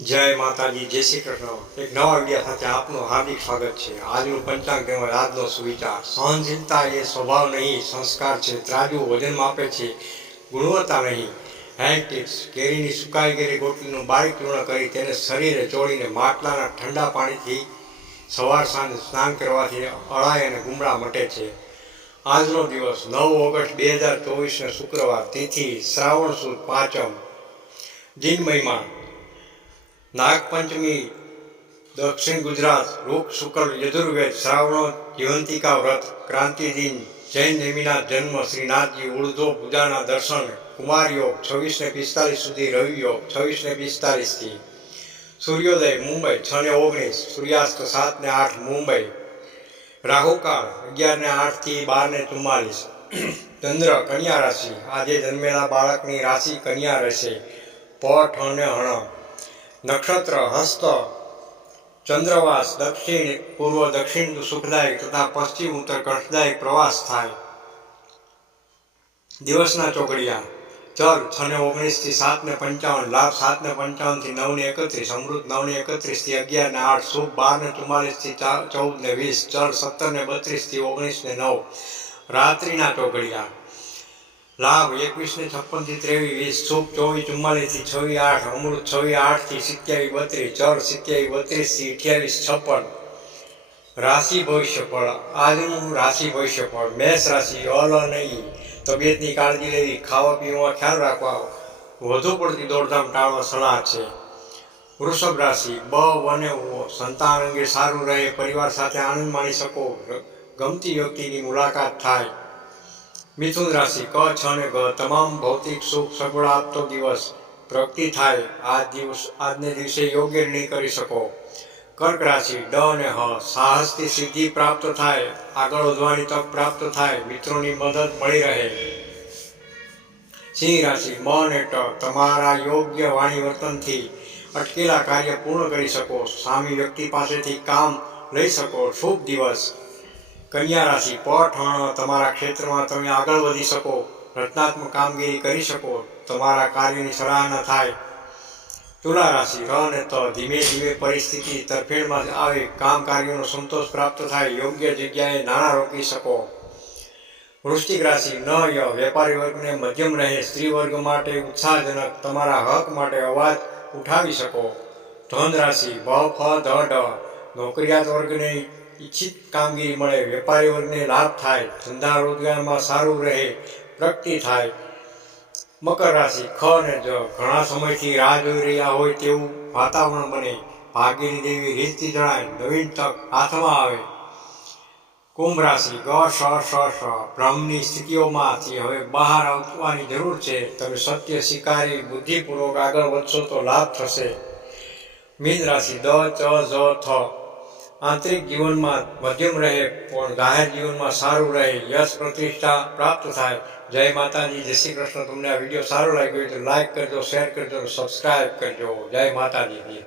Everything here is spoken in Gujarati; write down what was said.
જય માતાજી, જય શ્રી કૃષ્ણ. એક નવા વીડિયો સાથે આપનું હાર્દિક સ્વાગત છે. આજનું પંચાંગ તેમજ આજનો સુવિચાર. સહનશીલતા એ સ્વભાવ નહીં, સંસ્કાર છે. ત્રાજુ વજન માપે છે. ગુણવત્તા નહીં. હેન્ડટિક્સ કેરીની સુકાઈ ગયેલી ગોટલીનું બારીક ચૂર્ણ કરી તેને શરીરે ચોળીને માટલાના ઠંડા પાણીથી સવાર સાંજ સ્નાન કરવાથી અળાઈ અને ગુમડા મટે છે. આજનો દિવસ, નવ ઓગસ્ટ બે હજાર ચોવીસને શુક્રવાર, તિથિ, શ્રાવણ સુદ, પાંચમ દિન મહિમા નાગપંચમી, દક્ષિણ ગુજરાત રૂપ શુક્લ, યજુર્વેદ, શ્રાવણ જીવંતિકા વ્રત, ક્રાંતિ દિન, જૈન દેવીના જન્મ શ્રીનાથજી ઉર્ધ્વ પૂજાના દર્શન, કુમાર યોગ છવ્વીસ ને પિસ્તાલીસ સુધી રવિ યોગ છવ્વીસ ને પિસ્તાલીસથી સૂર્યોદય, મુંબઈ છ ને ઓગણીસ, સૂર્યાસ્ત સાત ને આઠ, મુંબઈ, રાહુકાળ અગિયાર ને આઠથી બાર ને ચુમ્માલીસ, ચંદ્ર, કન્યા રાશિ, આજે જન્મેલા બાળકની રાશિ કન્યા રહેશે, પઠ અને હણ નક્ષત્ર, હસ્ત, ચંદ્રવાસ, દક્ષિણ, પૂર્વ, દક્ષિણ સુખદાયક તથા પશ્ચિમ, ઉત્તર કષ્ટદાયક પ્રવાસ થાય. દિવસના ચોકડિયા ચર છ ને ઓગણીસથી સાત ને પંચાવન, લાભ સાત ને પંચાવનથી નવ ને એકત્રીસ, અમૃત નવ ને એકત્રીસથી અગિયાર ને આઠ, શુભ બાર ને ચુમ્માલીસથી ચાર ચૌદ ને વીસ ચલ સત્તર ને બત્રીસથી ઓગણીસ ને નવ. રાત્રિના ચોકડિયા લાભ એકવીસ ને છપ્પનથી ત્રેવીસ, વીસ સુપ ચોવીસ ચુમ્માલીસથી છવ્વીસ, આઠ, અમૃત છવ્વીસ આઠથી સિત્યાવીસ, બત્રીસ, ચર, સિત્યાવીસ બત્રીસથી અઠ્યાવીસ, છપ્પન. રાશિ ભવિષ્ય ફળ આજનું રાશિ ભવિષ્ય ફળ મેષ રાશિ અલ નહીં તબિયતની કાળજી લેવી, ખાવા પીવા ખ્યાલ રાખવા. વધુ પડતી દોડધામ ટાળવા સલાહ છે. વૃષભ રાશિ, બ અને સંતાન અંગે સારું રહે, પરિવાર સાથે આનંદ માણી શકો. ગમતી વ્યક્તિની મુલાકાત થાય. મિથુન રાશિ ક છ ને ગ. તમામ ભૌતિક સુખ સગવડ આપતો દિવસ પ્રગતિ થાય. આ દિવસ, આજને દિવસે યોગ્ય નહીં કરી શકો. કર્ક રાશિ, ડ અને હ. સાહસથી સિદ્ધિ પ્રાપ્ત થાય. આગળ વધવાની તક પ્રાપ્ત થાય. મિત્રોની મદદ મળી રહે. સિંહ રાશિ, મ અને ટ. તમારા યોગ્ય વાણી વર્તનથી અટકેલા કાર્ય પૂર્ણ કરી શકો. સામી વ્યક્તિ પાસેથી કામ લઈ શકો. શુભ દિવસ. કન્યા રાશિ, પઠ તમારા ક્ષેત્રમાં તમે આગળ વધી શકો, રચનાત્મક કામગીરી કરી શકો, તમારા કાર્યની સરાહના થાય. તુલા રાશિ ર અને ત ધીમે ધીમે પરિસ્થિતિ તરફેણમાં આવે, કામ કાર્યોનો સંતોષ પ્રાપ્ત થાય, યોગ્ય જગ્યાએ નાણાં રોકી શકો. વૃશ્ચિક રાશિ, ન, ય, વેપારી વર્ગને મધ્યમ રહે, સ્ત્રી વર્ગ માટે ઉત્સાહજનક, તમારા હક માટે અવાજ ઉઠાવી શકો. ધન રાશિ ભ ફ, ધ ઢ નોકરિયાત વર્ગને ઈચ્છિત કામગીરી મળે વેપારી વર્ગને લાભ થાય, ધંધા રોજગારમાં સારું રહે, પ્રગતિ થાય. મકર રાશિ, ખ અને જ, ઘણા સમયથી રાહ જોઈ રહ્યા હોય તેવું વાતાવરણ બને. ભાગ્યની દેવી રીતથી જણાય, નવીન તક હાથમાં આવે. કુંભ રાશિ, ગ શ શ શ બ્રહ્મની સ્થિતિઓમાંથી હવે બહાર આવવાની જરૂર છે. તમે સત્ય સ્વીકારી બુદ્ધિપૂર્વક આગળ વધશો તો લાભ થશે. મીન રાશિ, દ, ચ જ થ. આંતરિક જીવનમાં મધ્યમ રહે, પણ જાહેર જીવનમાં સારું રહે, યશ પ્રતિષ્ઠા પ્રાપ્ત થાય. જય માતાજી, જય શ્રી કૃષ્ણ. તમને આ વીડિયો સારો લાગ્યો હોય તો લાઈક કરજો શેર કરજો સબસ્ક્રાઈબ કરજો. જય માતાજી.